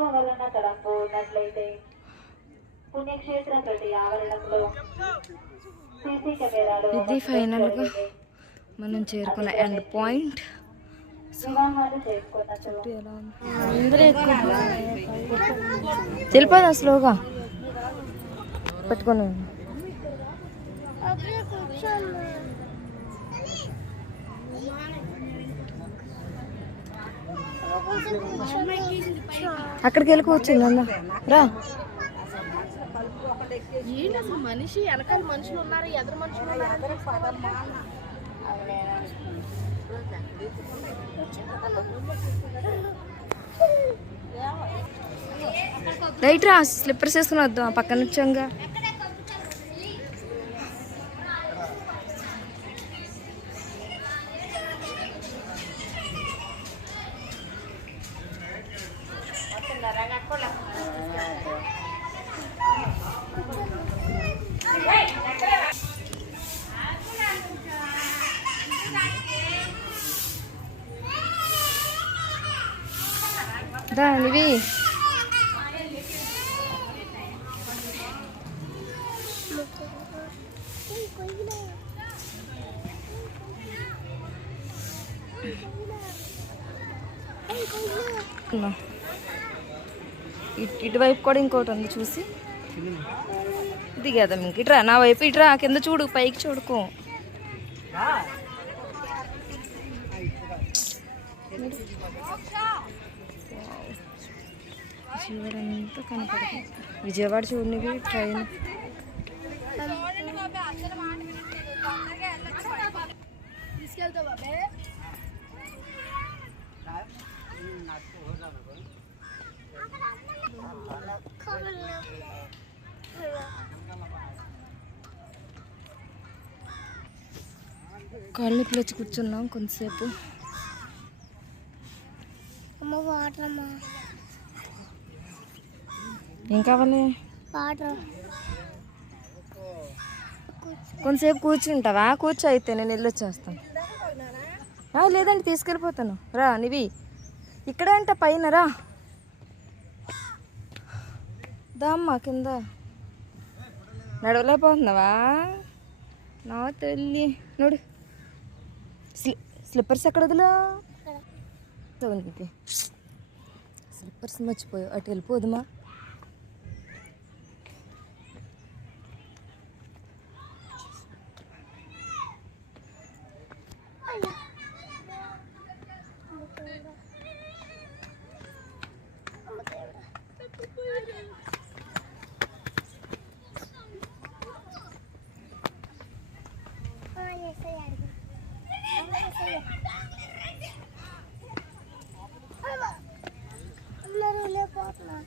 మొక్కుకోవాలన్న తలంపు ఉన్నట్లయితే పుణ్యక్షేత్రం ప్రతి ఆవరణంలో సీసీ కెమెరాలు ఇది ఫైనల్గా మనం చేరుకున్న ఎండ్ పాయింట్. తెలిపోదా స్లోగా? పెట్టుకొని అక్కడికి వెళ్ళి కూర్చుంది అన్న రా. ఏంటి అసలు మనిషి? వెనకాల మనుషులు ఉన్నారు ఎదురు మనుషులు ఉన్నారు రైట్ రా స్లిప్పర్స్ వేసుకుని వద్దాం ఆ పక్కన వచ్చాంగా దానివి ఇటువైపు కూడా ఇంకోటి ఉంది చూసి. దిగేద్దాం ఇంక. ఇట్రా నా వైపు ఇట్రా కింద చూడు పైకి చూడుకో. విజయవాడ అంతా కనపడుతుంది. విజయవాడ చూడనివి ట్రైన్. కాళ్ళు నొప్పులు వచ్చి కూర్చున్నాం కొంతసేపు. అమ్మ వాటర్ అమ్మ. ఏం కావాలి? వాటర్. కొంతసేపు కూర్చుంటావా? కూర్చో అయితే నేను వెళ్ళి వచ్చేస్తాను. ఆ, లేదండి తీసుకెళ్ళిపోతాను. రా నివి. ఇక్కడే అంట పైన రా. దామ్మా కింద. నడవలేకపోతున్నావా? నా తల్లి. నోడు. స్లి స్లిప్పర్స్ ఎక్కడ వదిలా? స్లిప్పర్స్ మర్చిపోయావు. అటు వెళ్ళిపోదుమా అందరూ లేకపోతున్నారు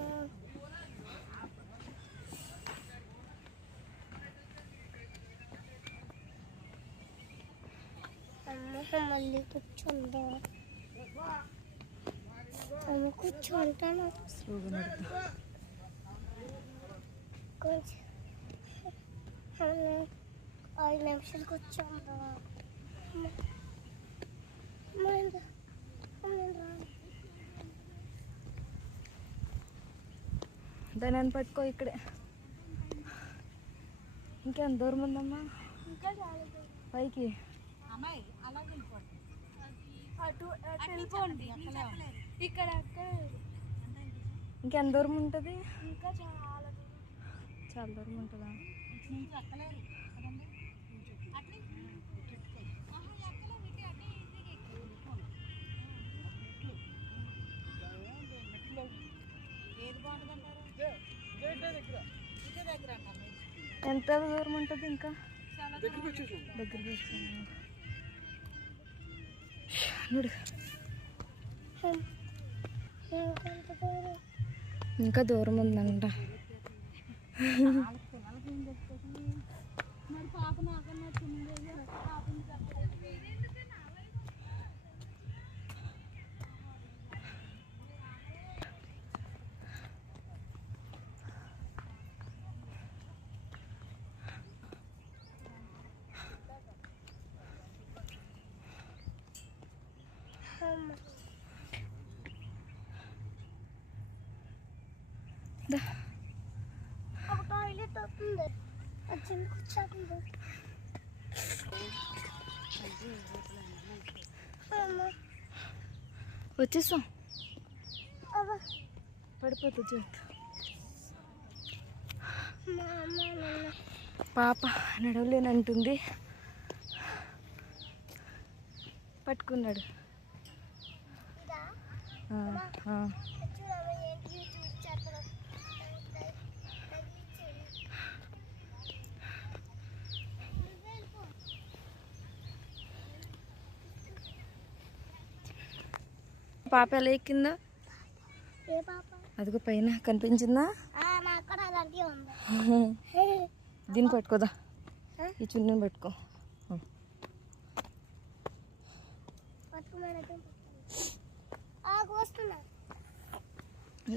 మళ్ళీ కూర్చుందా అమ్మ కూర్చుంటాను స్లోగా నడుద్దాం కొంచెం అమ్మ, ఐదు నిమిషాలు కూర్చుందా అమ్మ, అమ్మ, ఏంటి? అమ్మ, నేను రాను. దాన్ని అని పట్టుకో ఇక్కడే ఇంకేం దూరం ఉందమ్మా పైకి అటు అటు వెళ్ళిపోండి ఇక్కడ అక్కడ ఇంకెంత దూరం ఉంటుంది? ఇంకా చాలా దూరం. చాలా దూరం ఉంటుందా? ఎంత దూరం ఉంటుంది ఇంకా? దగ్గరికి నడు. ఇంకొంత దూరం ఇంకా దూరం ఉందంట. మరి పాప నాకన్నా వచ్చేసాం పడిపోతుంది చూడు పాప నడవలేనంటుంది. పట్టుకున్నాడు. పాప ఎలా ఎక్కిందో? అదిగో పైన కనిపించిందా? దీన్ని పట్టుకోదా? ఈ చున్నీని పట్టుకో.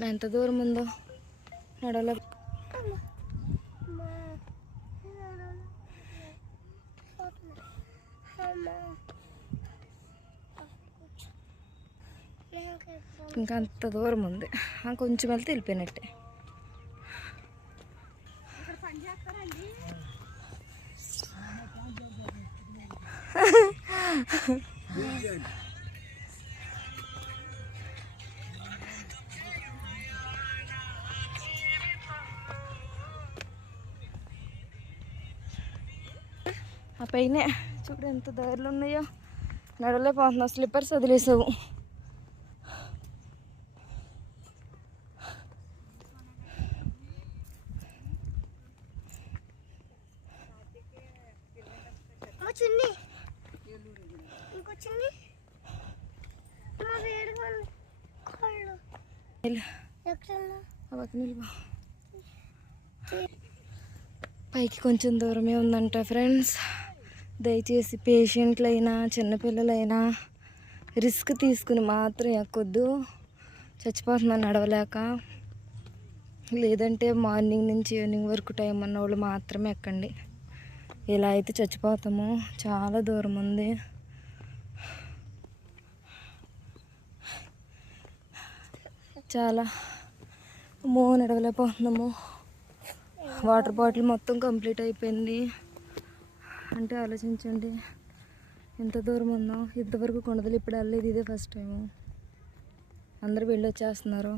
ఎంత దూరం ఉందో నడవలే. ఇంకా అంత దూరం ఉంది. కొంచెం వెళ్తే వెళ్ళిపోయినట్టే. ఆ పైన చూడు ఎంత దారులు ఉన్నాయో. నడవలేకపోతున్నావు స్లిప్పర్స్ వదిలేసావు. చున్ని. ఇంకో మా వేడిగా కళ్ళు. పైకి కొంచెం దూరమే ఉందంట ఫ్రెండ్స్. దయచేసి పేషెంట్లైనా చిన్నపిల్లలైనా రిస్క్ తీసుకుని మాత్రం ఎక్కొద్దు. చచ్చిపోతున్నాను నడవలేక. లేదంటే మార్నింగ్ నుంచి ఈవినింగ్ వరకు టైం ఉన్న వాళ్ళు మాత్రమే ఎక్కండి. ఇలా అయితే చచ్చిపోతాము. చాలా దూరం ఉంది. చాలా మో నడవలేకపోతున్నాము వాటర్ బాటిల్ మొత్తం కంప్లీట్ అయిపోయింది. అంటే ఆలోచించండి. ఎంత దూరం ఉందో ఇంతవరకు కొండదలు ఇప్పుడు వెళ్ళలేదు. ఇదే ఫస్ట్ టైము అందరూ వెళ్ళి వచ్చేస్తున్నారు.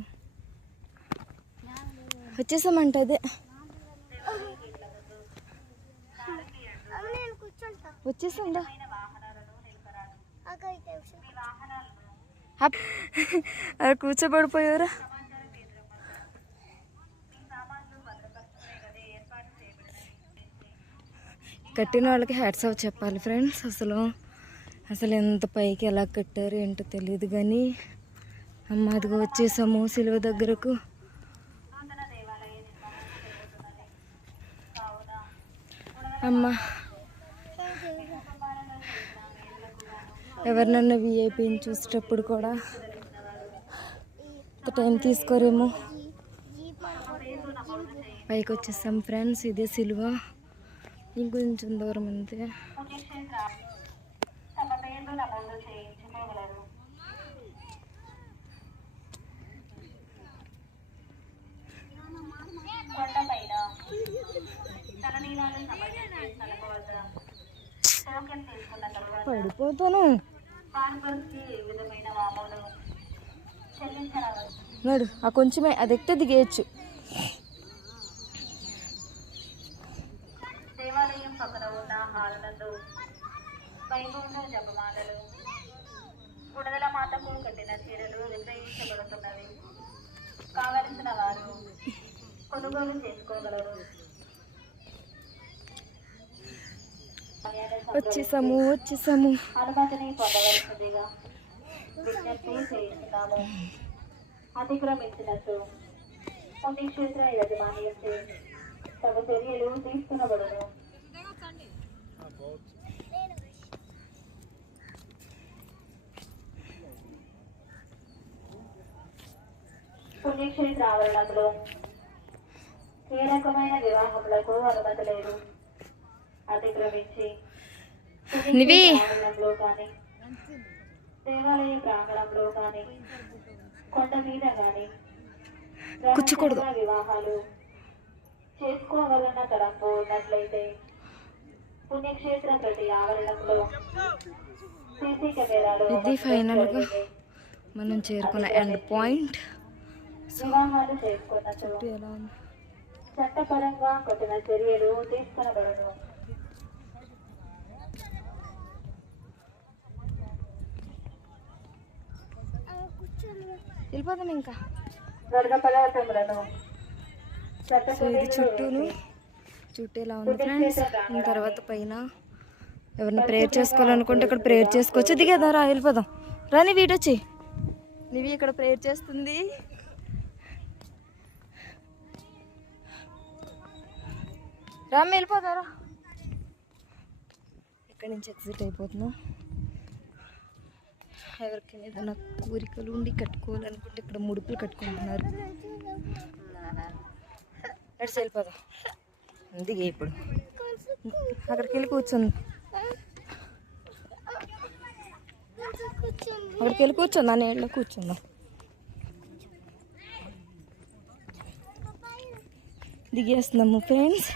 వచ్చేసామంట అదే. వచ్చేసిందా? అక్కడ కూర్చోబడిపోయారా? కట్టిన వాళ్ళకి హ్యాట్స్ ఆఫ్ చెప్పాలి ఫ్రెండ్స్ అసలు అసలు ఎంత పైకి ఎలా కట్టారు ఏంటో తెలియదు కానీ అమ్మ అదిగో వచ్చేసాము సిలువ దగ్గరకు. అమ్మ ఎవరినన్నా విఐపిని చూసేటప్పుడు కూడా ఇంత టైం తీసుకోరేమో. పైకి వచ్చేసాం ఫ్రెండ్స్ ఇదే సిలువ. ఇంకొంచెం దూరం ఉంది పడిపోతాను. నడు ఆ కొంచెమే అది ఎక్కితే దిగేయచ్చు. వైభవంగా జపమాలలు బుడదల మాతకు కట్టిన చీరలు విక్రయించబడుతున్నవి. కావలసిన వారు కొనుగోలు చేసుకోగలరు. వచ్చేసాము వచ్చేసాము అనుమతిని పొందవలసిందిగా విజ్ఞప్తి చేస్తున్నాము. అతిక్రమించినట్టు పుణ్యక్షేత్ర యజమాని తమ చర్యలు తీసుకునబడను. పుణ్యక్షేత్ర ఆవరణంలో ఏ రకమైన వివాహములకు అనుమతి లేదు. అతిక్రమించి ఆవరణంలో కానీ దేవాలయ ప్రాంగణంలో కానీ కొండ మీద కానీ కూర్చోకూడదు. వివాహాలు చేసుకోవాలన్న తలంపు ఉన్నట్లయితే పుణ్యక్షేత్ర ప్రతి ఆవరణంలో సీసీ కెమెరాలు ఇది ఫైనల్గా మనం చేరుకున్న ఎండ్ పాయింట్. వివాహాలు చేసుకున్నచో చట్టపరంగా కఠిన చర్యలు తీసుకునబడను. వెళ్ళిపోదాం ఇంకా. సో ఇది చుట్టూను. చుట్టూ ఎలా ఉంది ఫ్రెండ్స్ దీని తర్వాత పైన ఎవరిని ప్రేయర్ చేసుకోవాలనుకుంటే ఇక్కడ ప్రేయర్ చేసుకోవచ్చు. దిగేదా రా వెళ్ళిపోదాం. రాని వీడొచ్చి. నీవి ఇక్కడ ప్రేయర్ చేస్తుంది. రామ్మ వెళ్ళిపోతారా? ఇక్కడ నుంచి ఎగ్జిట్ అయిపోతున్నాం. ఎవరికైనా ఏదైనా కోరికలు ఉండి కట్టుకోవాలనుకుంటే ఇక్కడ ముడుపులు కట్టుకుంటున్నారు. నడిచి వెళ్ళిపోదాం. అందుకే ఇప్పుడు. అక్కడికి వెళ్ళి కూర్చుంది. అక్కడికి వెళ్ళి కూర్చుందా? నీళ్ళలో కూర్చుందా. దిగేస్తున్నాము ఫ్రెండ్స్.